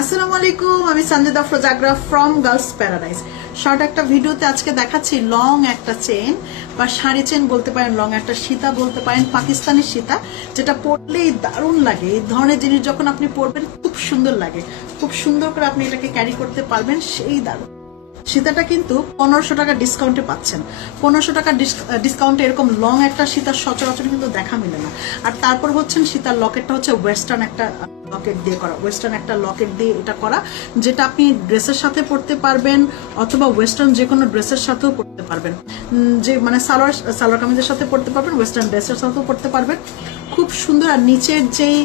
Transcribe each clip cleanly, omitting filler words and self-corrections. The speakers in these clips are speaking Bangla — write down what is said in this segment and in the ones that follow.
আসসালামু আলাইকুম, আমি সঞ্জিদা ফ্রোজাগ্রা ফ্রম গার্লস প্যারাডাইস। শর্ট একটা ভিডিওতে আজকে দেখাচ্ছি লং একটা চেন বা শাড়ি চেন বলতে পারেন, লং একটা সীতা বলতে পারেন, পাকিস্তানি সীতা, যেটা পরলেই দারুণ লাগে। এই ধরনের জিনিস যখন আপনি পরবেন খুব সুন্দর লাগে, খুব সুন্দর করে আপনি এটাকে ক্যারি করতে পারবেন, সেই দারুণ। সীতাটা কিন্তু 1500 টাকা ডিসকাউন্টে পাচ্ছেন। 1500 টাকা ডিসকাউন্টে এরকম লং একটা সীতার সচরাচর কিন্তু দেখা মিলে না। আর তারপর হচ্ছেন সীতার লকেটটা হচ্ছে ওয়েস্টার্ন একটা লকেট দিয়ে করা, ওয়েস্টার্ন একটা লকেট দিয়ে এটা করা, যেটা আপনি ড্রেসের সাথে পরতে পারবেন অথবা ওয়েস্টার্ন যে কোনো ড্রেসের সাথেও পরতে পারবেন, যে মানে সালোয়ার কামিজের সাথে পরতে পারবেন, ওয়েস্টার্ন ড্রেসের সাথেও পরতে পারবেন। খুব সুন্দর। আর নিচের যেই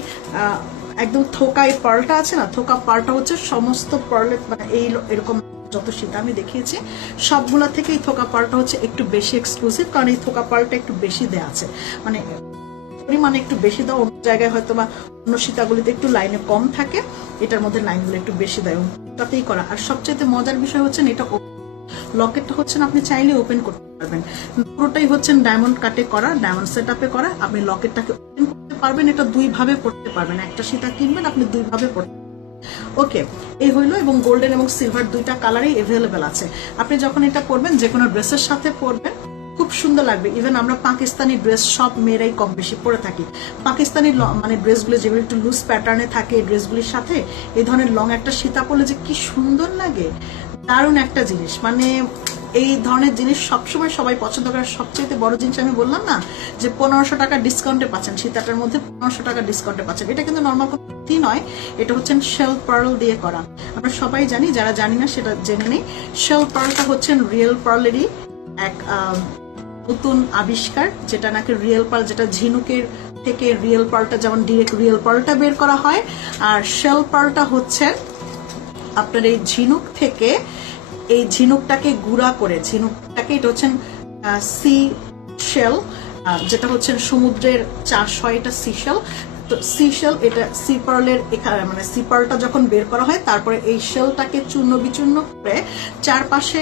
একদম থোকা এই পার্লটা আছে না, থোকা পার্লটা হচ্ছে সমস্ত পার্লের মানে এই এরকম যত সীতা আমি দেখিয়েছি সবগুলা থেকে এই থোকা পার্লটা হচ্ছে একটু বেশি এক্সক্লুসিভ, কারণ এই থোকা পার্লটা একটু বেশি দেয়া আছে, মানে পরিমাণে একটু বেশি দেওয়া। অন্য জায়গায় হয়তো বা অন্য সীতাগুলিতে একটু লাইনে কম থাকে, এটার মধ্যে লাইনগুলো একটু বেশি দেয়, তাতেই করা। আর সবচেয়ে মজার বিষয় হচ্ছে এটা লকেটটা হচ্ছেন আপনি চাইলে ওপেন করতে পারবেন। পুরোটাই হচ্ছেন ডায়মন্ড কাটে করা, ডায়মন্ড সেট আপে করা। আপনি লকেটটাকে ওপেন করতে পারবেন, এটা দুই ভাবে পড়তে পারবেন। একটা সীতা কিনবেন, আপনি দুই ভাবে পড়তে। ওকে, এই হইলো। এবং গোল্ডেন এবং সিলভার দুইটা কালারই এভেলেবেল আছে। আপনি যখন এটা পরবেন যে কোনো ড্রেসের সাথে পরবেন, খুব সুন্দর লাগবে। ইভেন আমরা পাকিস্তানি ড্রেস সব মেয়েরাই কম বেশি পরে থাকি। পাকিস্তানি মানে ড্রেসগুলো যেগুলো একটু লুজ প্যাটার্নে থাকে, ড্রেসগুলির সাথে এই ধরনের লং একটা সীতা পরলে যে কি সুন্দর লাগে, দারুণ একটা জিনিস। মানে এই ধরনের জিনিস সবসময় সবাই পছন্দ করে। সবচেয়ে বড় জিনিস আমি বললাম না যে 1500 টাকা ডিসকাউন্টে পাচ্ছেন, সীতাটার মধ্যে 1500 টাকা ডিসকাউন্টে পাচ্ছেন। এটা কিন্তু নর্মাল নয়, এটা হচ্ছে শেল পার্ল দিয়ে করা। আমরা সবাই জানি, যারা জানি না সেটা জেনে নেই। শেল পার্লটা হচ্ছে রিয়েল পার্লেরই এক নতুন আবিষ্কার, যেটা নাকি রিয়েল পার্ল, যেটা ঝিনুকের থেকে রিয়েল পার্লটা যেমন ডিরেক্ট রিয়েল পার্লটা বের করা হয়, আর শেল পার্লটা হচ্ছে আপনার এই ঝিনুক থেকে, এই ঝিনুকটাকে গুঁড়া করে, ঝিনুকটাকে, এটা হচ্ছেন সি শেল, যেটা হচ্ছে সমুদ্রের চাষ হয়, এটা সিশেল। তো সিশেল, এটা সি পার্লের মানে সি পার্লটা যখন বের করা হয়, তারপরে এই শেলটাকে চূর্ণ বিচূর্ণ করে চারপাশে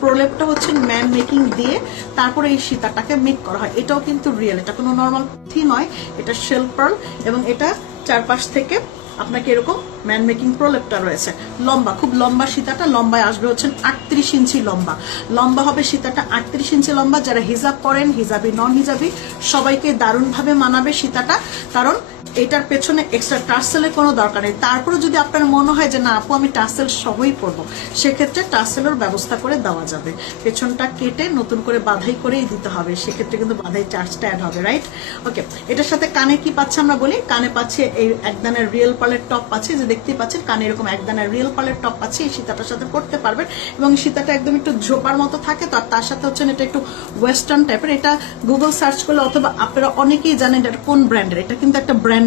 প্রলেপটা হচ্ছে ম্যান মেকিং দিয়ে তারপরে এই সীতাটাকে মেক করা হয়। এটাও কিন্তু রিয়েল, এটা কোনো নর্মাল থি নয়, এটা শেল পার্ল। এবং এটা চারপাশ থেকে আপনাকে এরকম ম্যান মেকিং প্রলেপটা রয়েছে। লম্বা, খুব লম্বা সীতাটা, লম্বায় আসবে হচ্ছেন 38 ইঞ্চি লম্বা। লম্বা হবে সীতাটা 38 ইঞ্চি লম্বা। যারা হিজাব পরেন, হিজাবি নন হিজাবি, সবাইকে দারুণভাবে মানাবে সীতাটা। কারণ এটার পেছনে এক্সট্রা টার্সেলের কোনো দরকার নেই। তারপরে যদি আপনার মনে হয় যে না আপু আমি টার্সেল সবই পরবো, সেক্ষেত্রে টার্সেলের ব্যবস্থা করে দেওয়া যাবে। পেছনটা কেটে নতুন করে বাধাই করেই দিতে হবে, সেক্ষেত্রে কিন্তু বাধাই চার্জটা অ্যাড হবে, রাইট? ওকে, এটার সাথে কানে কি পাচ্ছে আমরা বলি, কানে পাচ্ছে এই একদানের রিয়েল পার্লের টপ পাচ্ছে, যে দেখতেই পাচ্ছেন কানে এরকম একদানের রিয়েল পার্লের টপ পাচ্ছে। এই সীতাটার সাথে পড়তে পারবেন এবং সীতাটা একদম একটু ঝোপার মতো থাকে। তো তার সাথে হচ্ছে এটা একটু ওয়েস্টার্ন টাইপের। এটা গুগল সার্চ করলে অথবা আপনারা অনেকেই জানেন এটা কোন ব্র্যান্ডের, এটা কিন্তু একটা ব্র্যান্ডের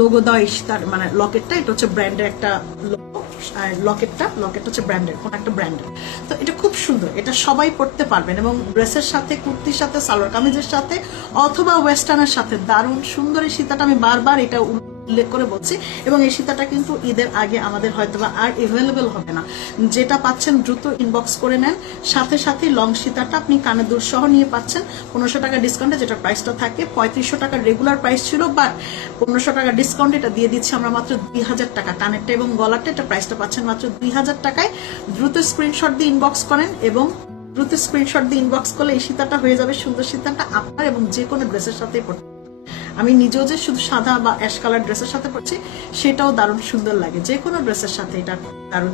লোগো দেওয়া সীতার মানে লকেটটা, এটা হচ্ছে ব্র্যান্ডের একটা লোগো। লকেটটা হচ্ছে ব্র্যান্ডের, কোন একটা ব্র্যান্ডের। তো এটা খুব সুন্দর, এটা সবাই পড়তে পারবেন এবং ড্রেসের সাথে, কুর্তির সাথে, সালোয়ার কামিজের সাথে অথবা ওয়েস্টার্নের সাথে দারুণ সুন্দর এই সীতাটা। আমি বারবার এটা উল্লেখ করে বলছি। এবং এই সীতাটা কিন্তু ঈদের আগে আমাদের হয়তোবা আর এভেলেবেল হবে না। যেটা পাচ্ছেন দ্রুত ইনবক্স করে নেন। সাথে সাথে লং সীতাটা আপনি কানে দুল সহ নিয়ে পাচ্ছেন 1500 টাকা ডিসকাউন্টে, যেটা প্রাইসটা থাকে 3500 টাকার রেগুলার প্রাইস ছিল, বাট 1500 টাকা ডিসকাউন্ট এটা দিয়ে দিচ্ছি আমরা মাত্র 2000 টাকা। কানেরটা এবং গলারটা এটা প্রাইসটা পাচ্ছেন মাত্র 2000 টাকায়। দ্রুত স্ক্রিনশট দিয়ে ইনবক্স করেন এবং দ্রুত স্ক্রিনশট দিয়ে ইনবক্স করলে এই সীতাটা হয়ে যাবে, সুন্দর সীতাটা আপনার এবং যে কোনো ড্রেসের সাথেই পড়তে। আমি নিজেও যে শুধু সাদা বা অ্যাশ কালার ড্রেসের সাথে পড়ছি, সেটাও দারুণ সুন্দর লাগে, যে কোনো ড্রেসের সাথে এটা দারুণ।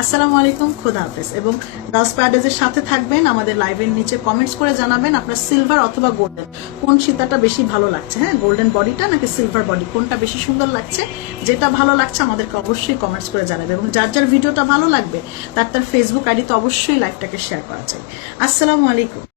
আসসালামু আলাইকুম, খোদা হাফেজ। এবং গার্লস প্যারাডাইজের সাথে থাকবেন, আমাদের লাইভের নিচে কমেন্টস করে জানাবেন আপনার সিলভার অথবা গোল্ডেন কোন সীতাটা বেশি ভালো লাগছে। হ্যাঁ, গোল্ডেন বডিটা নাকি সিলভার বডি, কোনটা বেশি সুন্দর লাগছে? যেটা ভালো লাগছে আমাদেরকে অবশ্যই কমেন্টস করে জানাবে। এবং যার যার ভিডিওটা ভালো লাগবে তার ফেসবুক আইডিতে অবশ্যই লাইভটাকে শেয়ার করা চাই। আসসালামু আলাইকুম।